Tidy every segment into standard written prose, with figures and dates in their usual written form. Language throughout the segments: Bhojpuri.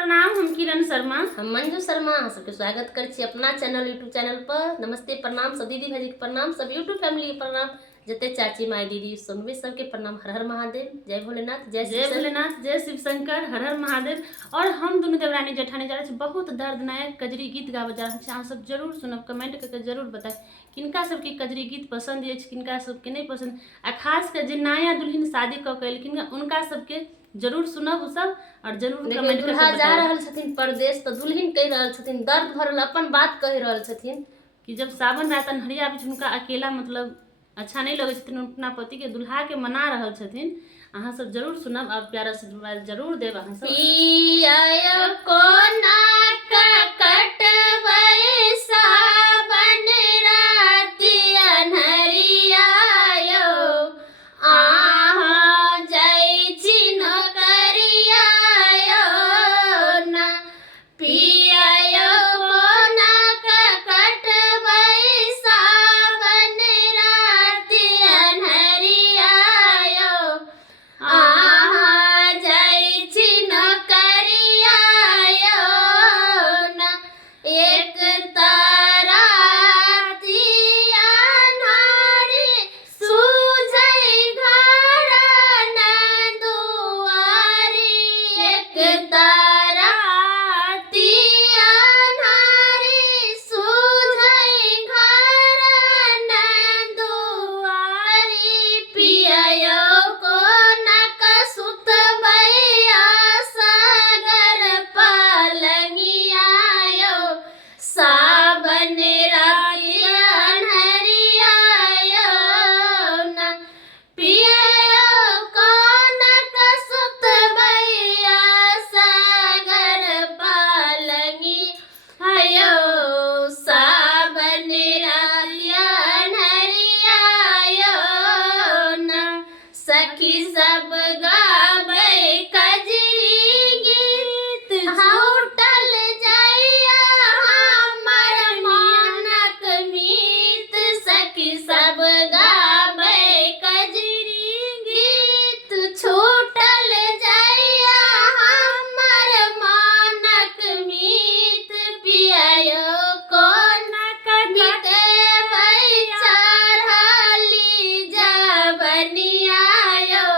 प्रणाम। हम किरण शर्मा, हम मंजू शर्मा सबके स्वागत कर छी अपना चैनल यूट्यूब चैनल पर। नमस्ते प्रणाम सब दीदी भाई के प्रणाम, सब यूट्यूब फैमिली के प्रणाम, जते चाची माई दीदी सुनबे सबके प्रणाम। हर हर महादेव, जय भोलेनाथ, जय भोलेनाथ, जय शिव शंकर, हर हर महादेव। और हम दोनों देवरानी जेठानी जा रहे छी बहुत दर्दनायक कजरी गीत गावे जा रहे छी। अहाँ सब जरूर सुनब, कमेंट करके जरूर बताएं किनका सबके कजरी गीत पसंद अछि, किनका सबके नहीं पसंद। आ खास कर जे नया दुल्हन शादी क के एलखिन उनका सबके जरूर सुनब सब, और जरूर कमेंट करके दुल्हा जा रहल छथिन परदेश तो दुल्हन कह रहल छथिन, दर्द भरल अपन बात कह रहल छथिन कि जब सावन रात अन्हरिया बीच उनका अकेला मतलब अच्छा नहीं लगे छथिन, अपना पति के दुल्हा के मना रहल छथिन। अहाँ सब जरूर सुनब और प्यारा से जरूर देव। अहाँ सब पिया कोना कटबै सावन राति अन्हरिया यो, आहा जाइ छी नौकरिया यो ना। पिया कोना कटबै सावन राति अन्हरिया यो, आहा जाइ छी नौकरिया यो ना। एक तारा अन्हारी सूझै घर न दुआरी, एक तारा अन्हारी सूझै घर न दुआरी। पिया कोना सुतबै सागर पलंगिया यो, सावन राति अन्हरिया यो ना। पिया कोना सुतबै सागर पलंगिया यो, सावन राति अन्हरिया यो ना। सखी सब गाबै कजरी गीत, होटल जाइया हमर मानक मीत। सखी सब गाबै कजरी गीत, छूटल जाइया हमर मानक मीत। पिया कोना बितेबै चढ़ली जवनिया यो,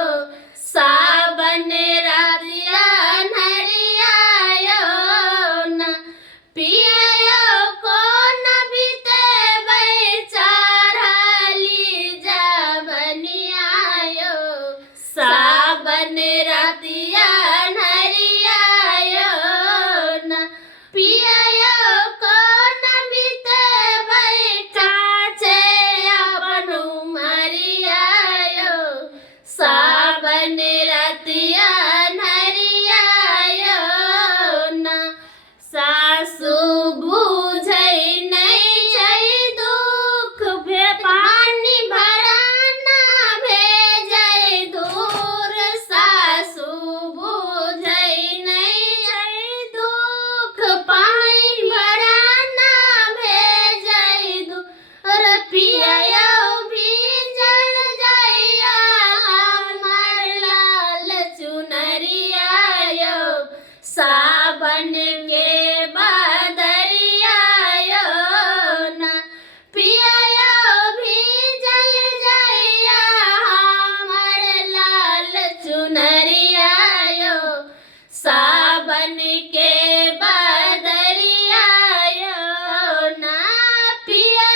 सावन राति अन्हरिया यो ना। पिया कोना बितेबै चढ़ली जवनिया यो, सावन राति अन्हरिया यो ना। पिया कोना बितेबै काचे अपन उमरिया यो, सावन राति अन्हरिया यो ना। सासु बुझै नहीं छै दुख, पानी भराना भेजै दूर। सासु बुझै नहीं छै दुख, पानी भराना भेजै दूर। पिया भीजल जाइया हमर लाल चुनरिया यो, सावन के बदरिया यो ना। पिया भीजल जाइया हमर लाल चुनरिया यो, सावन के बदरिया यो ना। पिया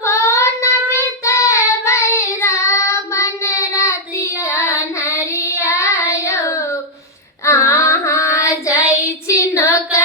कोना बितेबै सावन राति अन्हरिया यो, आहा जाइ छी नौकरिया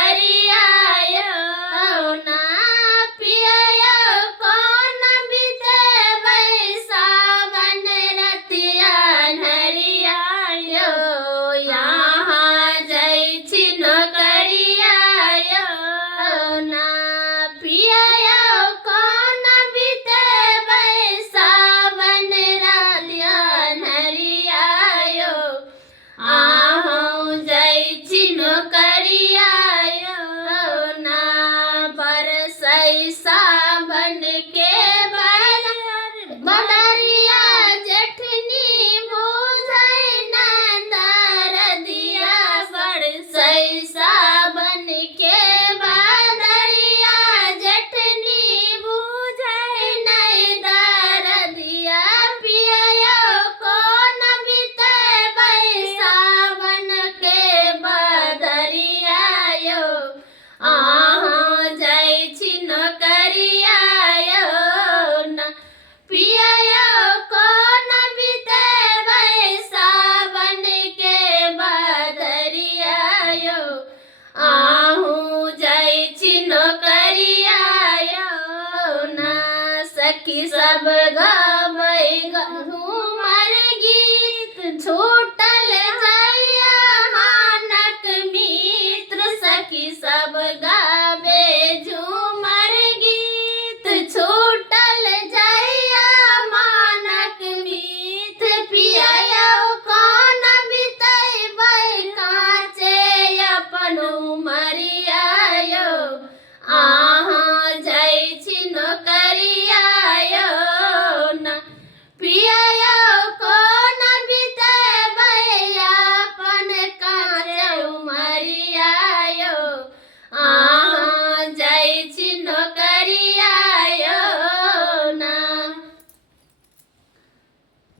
अब घर